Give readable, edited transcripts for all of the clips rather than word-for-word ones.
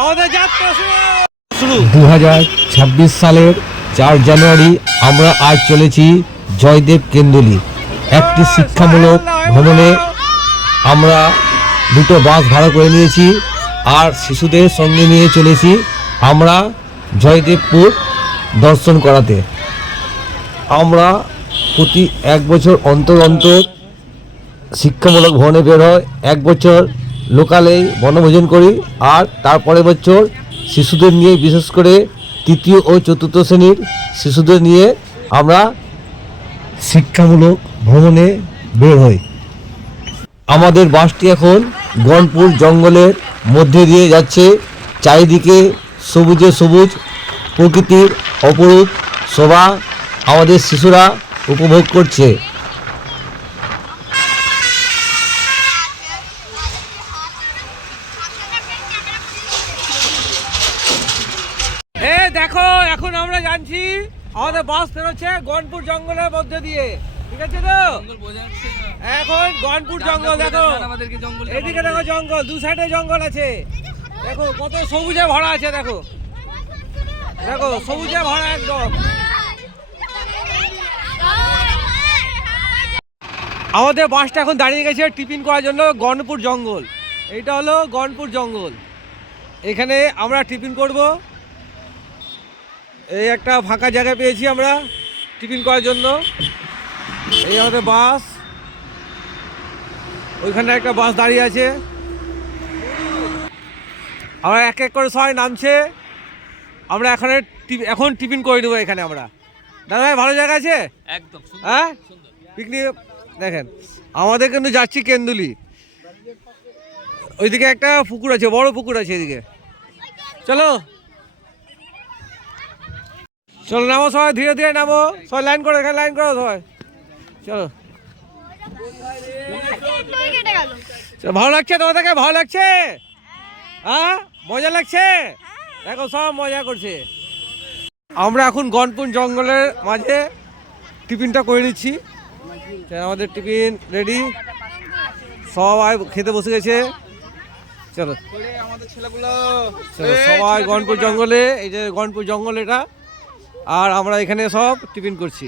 আমাদের যাত্রা শুরু। 2026 সালের 4 জানুয়ারি আমরা আজ চলেছি জয়দেব কেন্দুলি একটি শিক্ষামূলক ভ্রমণে। আমরা দুটো বাস ভাড়া করে নিয়েছি আর শিশুদের সঙ্গে নিয়ে চলেছি আমরা জয়দেবপুর দর্শন করাতে। আমরা প্রতি 1 বছর অন্তর অন্তর শিক্ষামূলক ভ্রমণে বের হয়। 1 বছর লোকালেই বনভোজন করি আর তারপরের বছর শিশুদের নিয়ে, বিশেষ করে 3য় ও 4র্থ শ্রেণীর শিশুদের নিয়ে আমরা শিক্ষামূলক ভ্রমণে বের হই। আমাদের বাসটি এখন গনপুর জঙ্গলের মধ্যে দিয়ে যাচ্ছে। চারিদিকে সবুজে সবুজ, প্রকৃতির অপরূপ শোভা আমাদের শিশুরা উপভোগ করছে। দেখো, এখন আমরা জানছি আমাদের বাস বেরোচ্ছে গনপুর জঙ্গলের মধ্যে দিয়ে, ঠিক আছে তো? এখন গনপুর জঙ্গল দেখো, এদিকে দেখো জঙ্গল, 2 সাইডে জঙ্গল আছে। দেখো কত সবুজে ভরা আছে, দেখো দেখো সবুজে ভরা একদম। আমাদের বাসটা এখন দাঁড়িয়ে গেছে টিফিন করার জন্য গনপুর জঙ্গল। এইটা হলো গনপুর জঙ্গল, এখানে আমরা টিফিন করব। এই একটা ফাঁকা জায়গা পেয়েছি আমরা টিফিন করার জন্য। এই আমাদের বাস, ওইখানে একটা বাস দাঁড়িয়ে আছে। আমরা এক এক করে সবাই নামছে। আমরা এখন টিফিন করে নেবো এখানে আমরা। দাদা ভাই, ভালো জায়গা আছে একদম, হ্যাঁ পিকনিক। দেখেন আমাদের কিন্তু যাচ্ছি কেন্দুলি, ওইদিকে একটা পুকুর আছে, বড় পুকুর আছে এদিকে। চলো চলো নামো সবাই, ধীরে ধীরে নামো সবাই, লাইন করো, এখানে লাইন করো সবাই। চলো ভালো লাগছে তোমাদেরকে? ভালো লাগছে? হ্যাঁ মজা লাগছে? দেখো সব মজা করছে। আমরা এখন গনপুর জঙ্গলের মাঝে টিফিনটা করে নিচ্ছি। আমাদের টিফিন রেডি, সবাই খেতে বসে গেছে। চলো আমাদের ছেলেগুলো সবাই গনপুর জঙ্গলে, এই যে গনপুর জঙ্গল এটা, আর আমরা এখানে সব টিফিন করছি।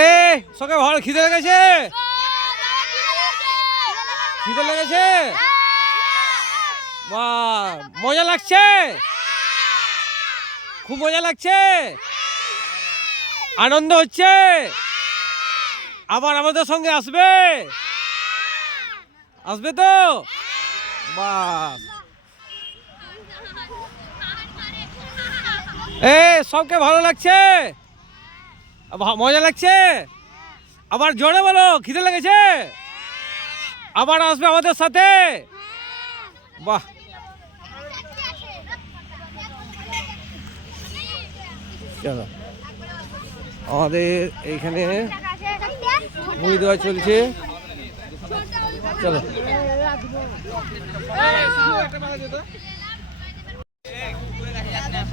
এই সকালে ভালো খিদে লেগেছে? খিদে লেগেছে? বাহ, মজা লাগছে? খুব মজা লাগছে, আনন্দ হচ্ছে। আবার আমাদের সঙ্গে আসবে? আসবে তো? বাহ, সবকে ভালো লাগছে, মজা লাগছে? আবার জোরে বলো, খিদে লেগেছে? আবার আসবে আমাদের সাথে? বাহ, চলো আমাদের এইখানে মুড়ি দেওয়া চলছে। চলো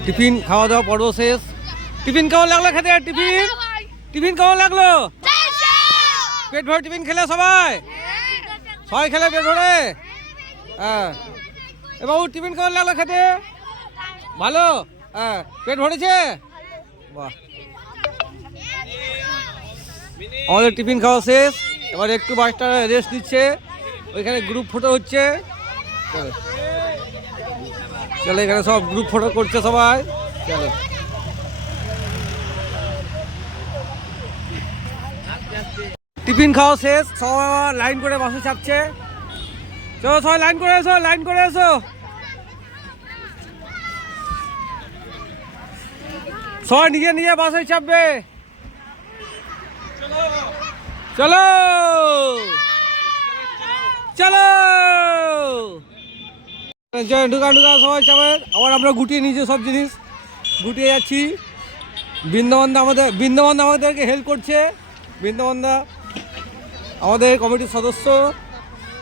টিফিন খাওয়া দাওয়া পর্ব শেষ। টিফিন কেমন লাগলো খেতে? টিফিন কেমন লাগলো? পেট ভরে টিফিন খেলে সবাই? সবাই খেলে পেট ভরে? হ্যাঁ। এ বাবু, টিফিন কেমন লাগলো খেতে? ভালো? হ্যাঁ, পেট ভরেছে? বাহ, আমাদের টিফিন খাওয়া শেষ। এবার একটু বাসটা রেস্ট দিচ্ছে, ওইখানে গ্রুপ ফটো হচ্ছে। চলো এখানে সব গ্রুপ ফটো করছে সবাই। চলো টিফিন খাওয়া শেষ, সবাই লাইন করে বাসে চাপছে। চলো সবাই লাইন করে এসো, লাইন করে এসো সবাই, নিজে নিজে বাসে চাপবে। চলো চলো ঢুকা ঢুকা সবাই চাপে। আবার আমরা গুটিয়ে নিয়েছি, সব জিনিস গুটিয়ে যাচ্ছি। বৃন্দাবন আমাদেরকে হেল্প করছে। বৃন্দাবনদা আমাদের কমিটির সদস্য।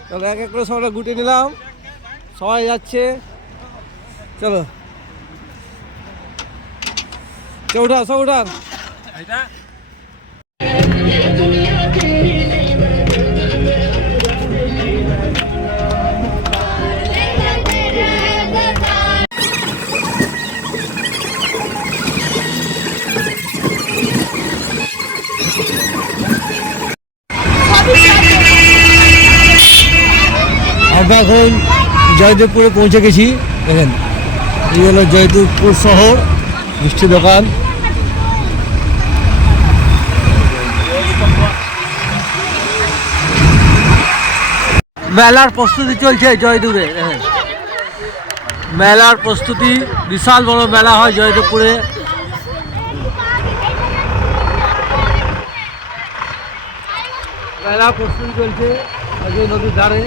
চলো এক এক করে সবাই গুটিয়ে নিলাম, সবাই যাচ্ছে। চলো উঠান, সব উঠান। আমরা এখন জয়দেবপুরে পৌঁছে গেছি। দেখেন এই হলো জয়দেবপুর শহর, মিষ্টি দোকান। মেলার প্রস্তুতি চলছে জয়দেবে। দেখেন মেলার প্রস্তুতি, বিশাল বড় মেলা হয় জয়দেবপুরে। মেলার প্রস্তুতি চলছে অজয় নদীর ধারে,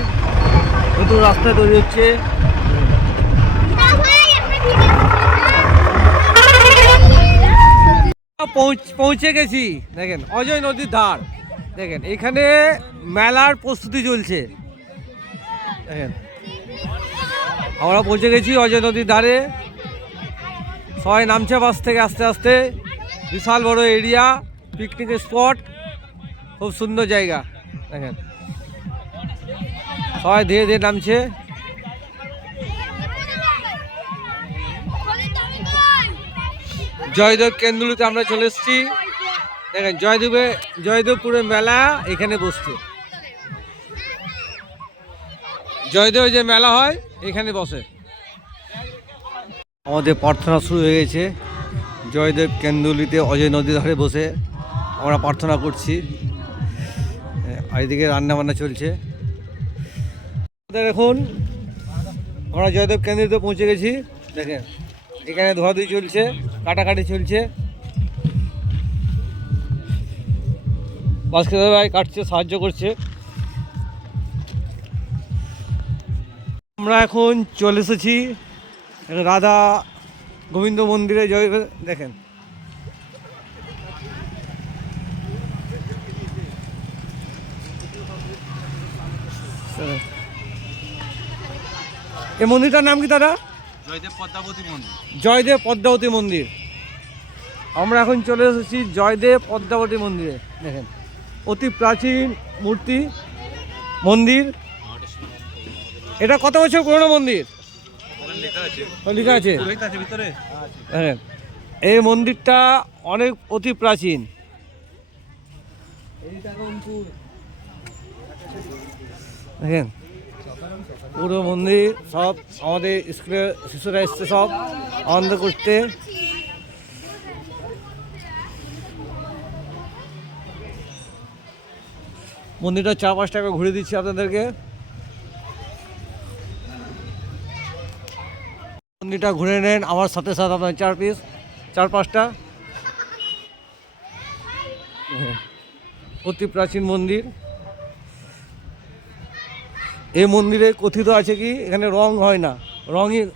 নতুন রাস্তা তৈরি হচ্ছে। পৌঁছে গেছি, দেখেন অজয় নদীর ধার। দেখেন এখানে মেলার প্রস্তুতি চলছে। দেখেন আমরা পৌঁছে গেছি অজয় নদীর ধারে। সবাই নামছে বাস থেকে আস্তে আস্তে। বিশাল বড় এরিয়া, পিকনিকের স্পট, খুব সুন্দর জায়গা। দেখেন সবাই ধীরে ধীরে নামছে। জয়দেব কেন্দুলিতে আমরা চলে এসেছি। দেখেন জয়দেবপুরে মেলা এখানে বসছে। জয়দেবে যে মেলা হয় এখানে বসে। আমাদের প্রার্থনা শুরু হয়ে গেছে জয়দেব কেন্দুলিতে অজয় নদীর ধারে বসে আমরা প্রার্থনা করছি। আর এদিকে রান্না বান্না চলছে। এখন আমরা জয়দেব কেন্দুলিতে পৌঁছে গেছি। দেখেন এখানে ধোয়াধুয়ি চলছে, কাটাকাটি চলছে। বাস্কেট ভাই কাটছে, সাহায্য করছে। আমরা এখন চলে এসেছি রাধা গোবিন্দ মন্দিরে। জয় দেখেন এই মন্দিরটার নাম কি দাদা? জয়দেব পদ্মাবতী মন্দির। জয়দেব পদ্মাবতী মন্দির। আমরা এখন চলে এসেছি জয়দেব পদ্মাবতী মন্দিরে। দেখেন অতি প্রাচীন মূর্তি মন্দির। এটা কত বছর পুরনো মন্দির? লেখা আছে ভিতরে। দেখেন এই মন্দিরটা অনেক অতি প্রাচীন। দেখেন পুরো মন্দির। সব আমাদের স্কুলের শিশুরা এসছে সব আনন্দ করতে। মন্দিরটা 4-5 টাকা ঘুরে দিচ্ছি আপনাদেরকে। মন্দিরটা ঘুরে নেন আমার সাথে সাথে, আপনার 4-5টা। অতি প্রাচীন মন্দির। এই মন্দিরে কথিত আছে কি এখানে রং হয় না,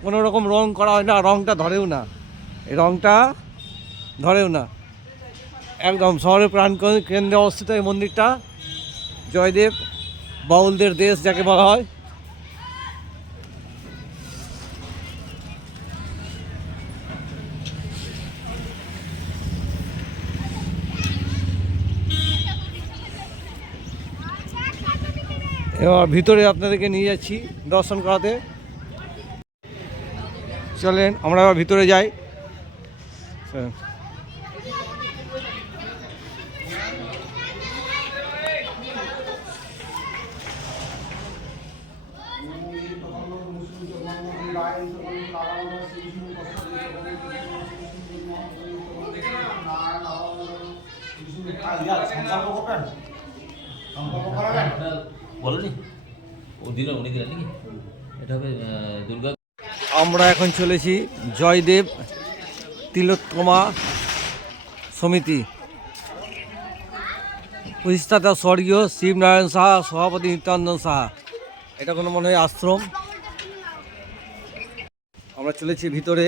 কোনো রকম রং করা হয় না, রংটা ধরেও না, এই রংটা ধরেও না। একদম শহরের প্রাণ কেন্দ্রে অবস্থিত এই মন্দিরটা। জয়দেব বাউলদের দেশ যাকে বলা হয়। এবার ভিতরে আপনাদেরকে নিয়ে যাচ্ছি দর্শন করাতে। চলেন আমরা এবার ভিতরে যাই। আমরা এখন চলেছি জয়দেব তিলোত্তমা সমিতি, প্রতিষ্ঠাতা স্বর্গীয় শিবনারায়ণ সাহা, সভাপতি নিত্যানন্দ সাহা। এটা কোনো মনে হয় আশ্রম। আমরা চলেছি ভিতরে।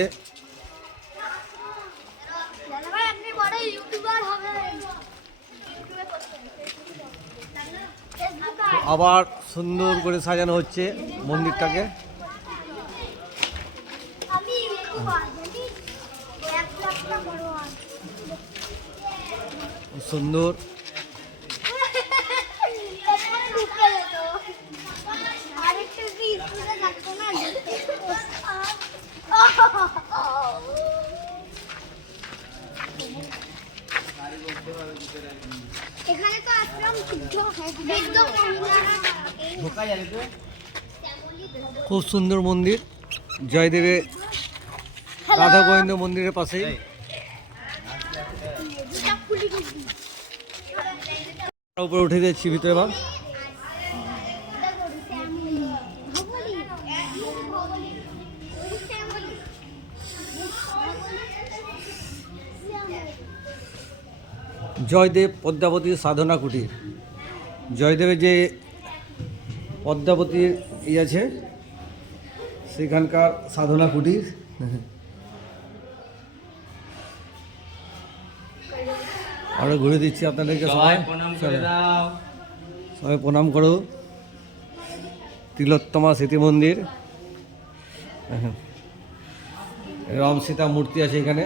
আবার সুন্দর করে সাজানো হচ্ছে মন্দিরটাকে। সুন্দর। এখানে তো আশ্রম খুব সুন্দর মন্দির, জয়দেবের রাধা গোবিন্দ মন্দিরের পাশেই। উপরে উঠে যাচ্ছি ভিতরে এবার। জয়দেব পদ্মাবতীর সাধনা কুটির। জয়দেবের যে পদ্মাবতীর আছে সেখানকার সাধনা কুটির। আরো ঘুরে দিচ্ছি আপনাদেরকে, সবাই সবাই প্রণাম করো। তিলোত্তমা স্মৃতি মন্দির, রাম সীতা মূর্তি আছে এখানে,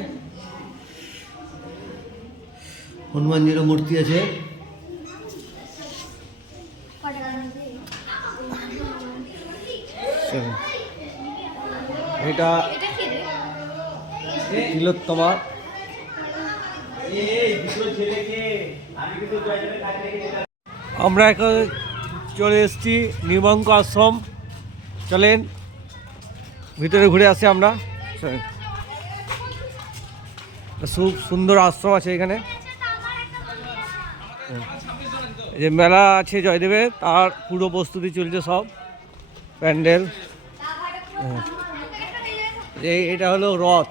হনুমানজিরও মূর্তি আছে। এটা তিলোত্তমা। আমরা এখন চলে এসেছি নির্মঙ্ক আশ্রম। চলেন ভিতরে ঘুরে আসি আমরা। খুব সুন্দর আশ্রম আছে এখানে। যে মেলা আছে জয়দেবের, তার পুরো প্রস্তুতি চলছে, সব প্যান্ডেল। এটা হলো রথ,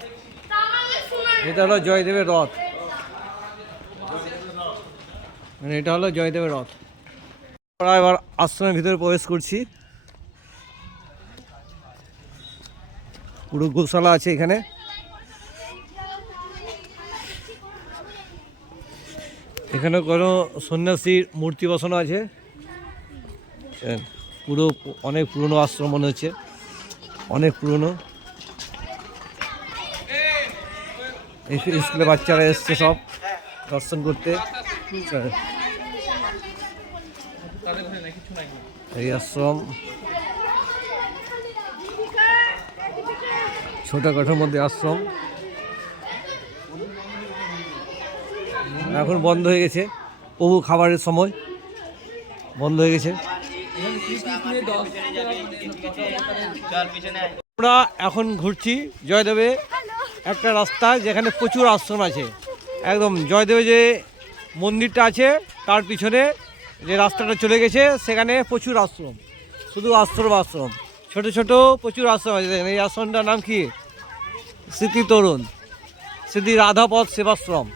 এটা হলো জয়দেবের রথ, মানে এটা হলো জয়দেবের রথ। আমরা এবার আশ্রমের ভিতরে প্রবেশ করছি। পুরো গোশালা আছে এখানে। এখানে কোনো সন্ন্যাসীর মূর্তি বসানো আছে। পুরো অনেক পুরনো আশ্রম মনে হচ্ছে, অনেক পুরনো। স্কুলে বাচ্চারা এসছে সব দর্শন করতে। এই আশ্রম ছোটখাটোর মধ্যে আশ্রম, এখন বন্ধ হয়ে গেছে। প্রভু খাবারের সময় বন্ধ হয়ে গেছে। আমরা এখন ঘুরছি জয়দেবে একটা রাস্তা, যেখানে প্রচুর আশ্রম আছে। একদম জয়দেবে যে মন্দিরটা আছে তার পিছনে যে রাস্তাটা চলে গেছে, সেখানে প্রচুর আশ্রম, শুধু আশ্রম আশ্রম, ছোট ছোট প্রচুর আশ্রম আছে। এই আশ্রমটার নাম কি? স্মৃতি তরুণ, স্মৃতি রাধাপদ সেবাশ্রম।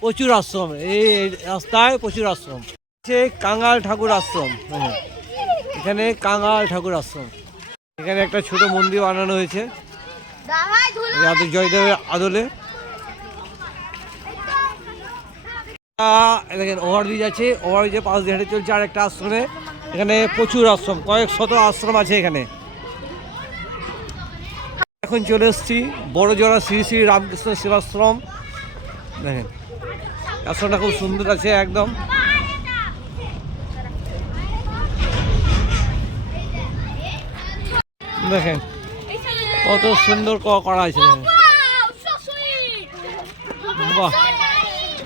প্রচুর আশ্রম, এই রাস্তায় প্রচুর আশ্রম আছে। কাঙাল ঠাকুর আশ্রম, এখানে কাঙাল ঠাকুর আশ্রম। এখানে একটা ছোট মন্দির বানানো হয়েছে জয়দেবের আদলে। দেখেন ওভারব্রিজ আছে, ওভারব্রিজের পাশ দিয়ে হেঁটে চলছে আর একটা আশ্রমে। এখানে প্রচুর আশ্রম, কয়েক শত আশ্রম আছে এখানে। এখন চলে এসেছি বড়জোড়া শ্রী শ্রী রামকৃষ্ণ সেবাশ্রম। দেখেন আশ্রমটা খুব সুন্দর আছে একদম। দেখেন কত সুন্দর করা আছে। বাহ,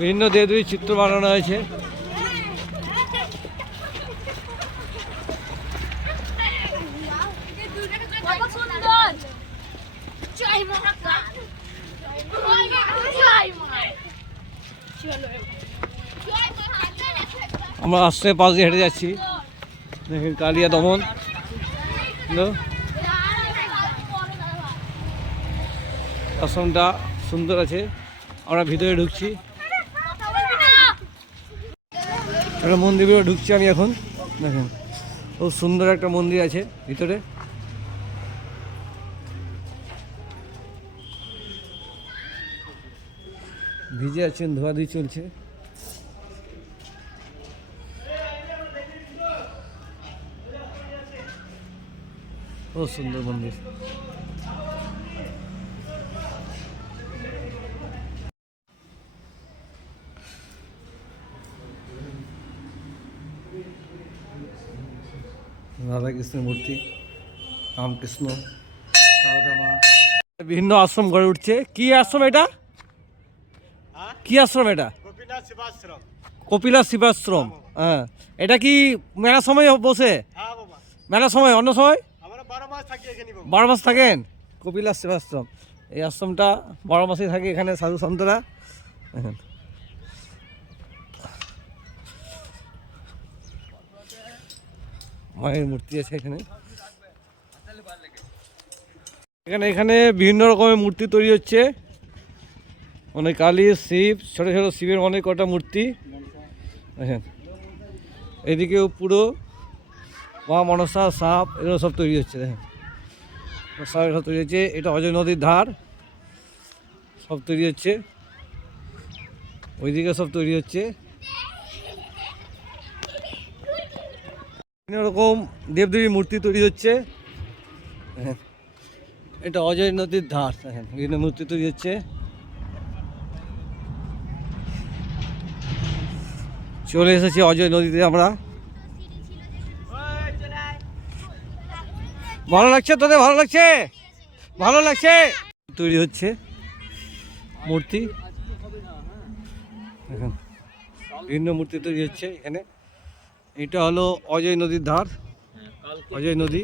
বিভিন্ন দেবদেবীর চিত্র বানানো হয়েছে। আমরা আশ্রমের পাশ দিয়ে হেঁটে যাচ্ছি। দেখেন কালিয়া দমন, আশ্রমটা সুন্দর আছে। আমরা ভিতরে ঢুকছি, একটা মন্দিরে ঢুকছি আমি এখন। দেখেন খুব সুন্দর একটা মন্দির আছে ভিতরে। ভিজে আছেন, ধোয়াধুয়ি চলছে। খুব সুন্দর মন্দির। রাধাকৃষ্ণের মূর্তি, রামকৃষ্ণ, সারদা মা। বিভিন্ন আশ্রম গড়ে উঠছে। কি আশ্রম এটা? কি আশ্রম এটা? কপিলা শিবাশ্রম। হ্যাঁ, এটা কি মেলার সময় বসে? মেলার সময়, অন্য সময় 12 মাস থাকেন কপিলাস সেবাশ্রম। এই আশ্রমটা 12 মাসই থাকে এখানে সাধু সন্তরা। দেখেন মায়ের মূর্তি আছে এখানে। এখানে বিভিন্ন রকমের মূর্তি তৈরি হচ্ছে, অনেক কালী, শিব, ছোট ছোট শিবের অনেক কটা মূর্তি। দেখেন এদিকেও পুরো মা মনসা, সাপ, এগুলো সব তৈরি হচ্ছে। দেখেন সব তৈরি হচ্ছে, এটা অজয় নদীর ধার, সব তৈরি হচ্ছে, ওইদিকে সব তৈরি হচ্ছে। বিভিন্ন রকম দেবদেবীর মূর্তি তৈরি হচ্ছে। এটা অজয় নদীর ধার, দেখেন বিভিন্ন মূর্তি তৈরি হচ্ছে। চলে এসেছি অজয় নদীতে আমরা। ভালো লাগছে তোদের? ভালো লাগছে? ভালো লাগছে। তৈরি হচ্ছে মূর্তি, দেখেন বিভিন্ন মূর্তি তৈরি হচ্ছে এখানে। এটা হলো অজয় নদীর ধার, অজয় নদী।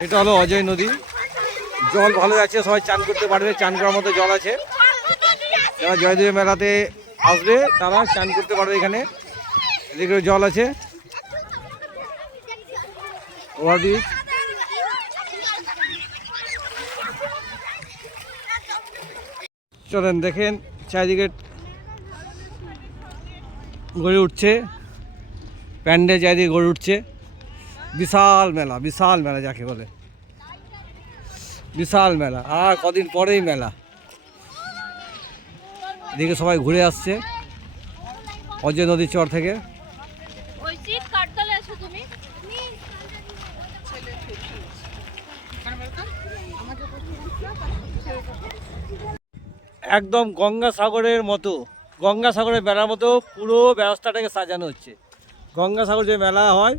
এটা হলো অজয় নদী, জল ভালো আছে, সবাই চান করতে পারবে, চান করার মতো জল আছে। যারা জয়দেব মেলাতে আসবে তারা চান করতে পারবে এখানে। এদিকে জল আছে, ওভারব্রিজ। চলেন দেখেন চারিদিকে গড়ে উঠছে, প্যান্ডেল চারিদিকে গড়ে উঠছে। বিশাল মেলা, বিশাল মেলা যাকে বলে, বিশাল মেলা। আর কদিন পরেই মেলা। এদিকে সবাই ঘুরে আসছে অজয় নদীর চর থেকে। একদম গঙ্গাসাগরের মতো, গঙ্গাসাগরের মেলার মতো পুরো ব্যবস্থাটাকে সাজানো হচ্ছে। গঙ্গাসাগর যে মেলা হয়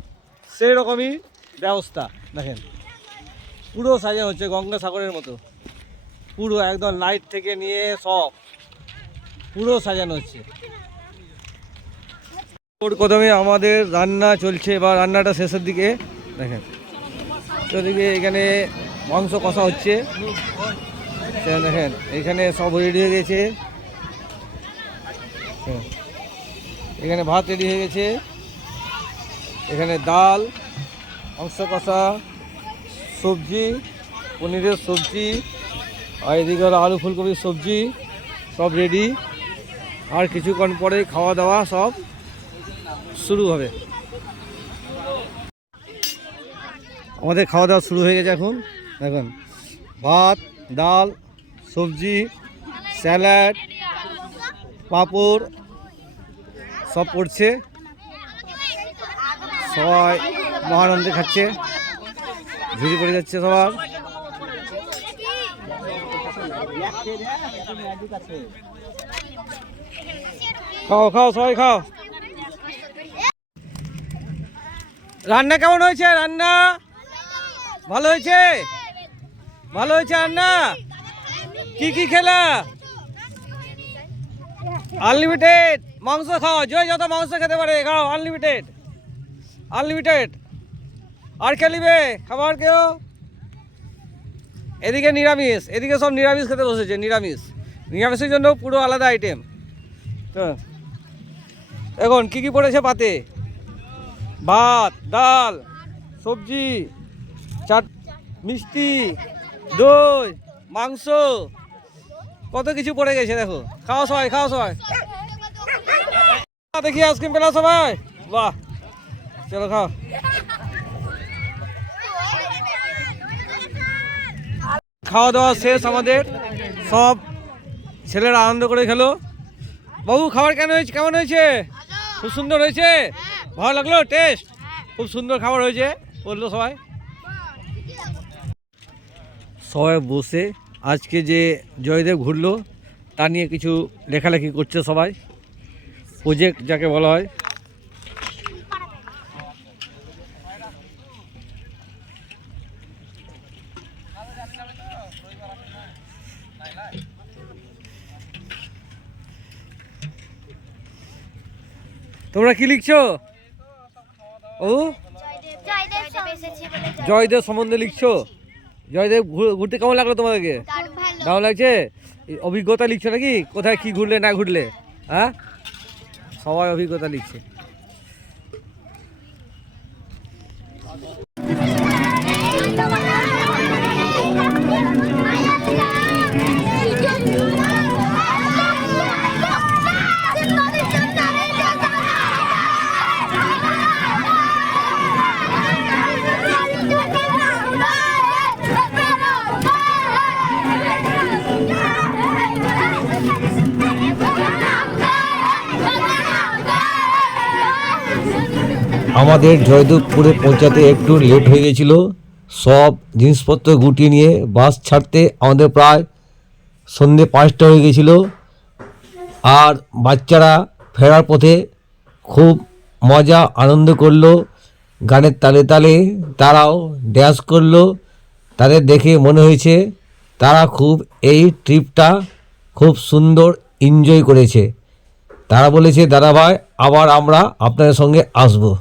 সেই রকমই ব্যবস্থা, দেখেন পুরো সাজানো হচ্ছে গঙ্গাসাগরের মতো। পুরো একদম লাইট থেকে নিয়ে সব পুরো সাজানো হচ্ছে। ওর কদমে আমাদের রান্না চলছে বা রান্নাটা শেষের দিকে। দেখেন ওদিকে এখানে মাংস কষা হচ্ছে, দেখেন এখানে সব রেডি হয়ে গেছে। এখানে ভাত রেডি হয়ে গেছে, এখানে ডাল, মাংস কষা, সবজি, পনিরের সবজি, আর এদিকে আলু ফুলকপির সবজি, সব রেডি। আর কিছুক্ষণ পরে খাওয়া দাওয়া সব শুরু হবে। আমাদের খাওয়া দাওয়া শুরু হয়ে গেছে এখন। দেখুন ভাত, ডাল, সবজি, স্যালাড, পাঁপড় সব পড়ছে, সবাই মহানন্দে খাচ্ছে, ঝুড়ি পড়ে যাচ্ছে সবার। খাও খাও সবাই খাও। রান্না কেমন হয়েছে? রান্না ভালো হয়েছে? ভালো হয়েছে রান্না? কি কি খেলা? আনলিমিটেড মাংস খাও, যে যত মাংস খেতে পারে খাও, আনলিমিটেড, আনলিমিটেড। আর কে নিবে খাবার? কেউ? এদিকে নিরামিষ, এদিকে সব নিরামিষ খেতে বসেছে। নিরামিষ, নিরামিষের জন্য পুরো আলাদা আইটেম। তো এখন কি কি পড়েছে পাতে? ভাত, ডাল, সবজি, চাট, মিষ্টি, দই, মাংস, কত কিছু পড়ে গেছে। দেখো খাও সবাই, খাও সবাই। দেখি আইসক্রিম পেলাও সবাই, বাহ চলো খাও। খাওয়া দাওয়া শেষ আমাদের, সব ছেলেরা আনন্দ করে খেলো। বাবু খাবার কেন হয়েছে? কেমন হয়েছে? খুব সুন্দর হয়েছে, ভালো লাগলো টেস্ট? খুব সুন্দর খাবার হয়েছে বললো সবাই। সবাই বসে আজকে যে জয়দেব ঘুরলো তা নিয়ে কিছু লেখালেখি করছে সবাই, প্রজেক্ট যাকে বলা হয়। তোমরা কি লিখছো? ও জয়দেব সম্বন্ধে লিখছো। জয়দেব ঘুরতে কেমন লাগলো তোমাদেরকে? ভালো লাগছে? এই অভিজ্ঞতা লিখছো নাকি? কোথায় কি ঘুরলে না ঘুরলে? হ্যাঁ, সবাই অভিজ্ঞতা লিখছে। আমাদের জয়দেবপুরে পৌঁছাতে একটু লেট হয়ে গেছিলো। সব জিনিসপত্র গুটিয়ে নিয়ে বাস ছাড়তে আমাদের প্রায় সন্ধ্যে 5টা হয়ে গেছিলো। আর বাচ্চারা ফেরার পথে খুব মজা আনন্দ করলো, গানের তালে তালে তারাও ড্যান্স করলো। তাদের দেখে মনে হয়েছে তারা খুব এই ট্রিপটা খুব সুন্দর এনজয় করেছে। তারা বলেছে, দাদা ভাই আবার আমরা আপনাদের সঙ্গে আসবো।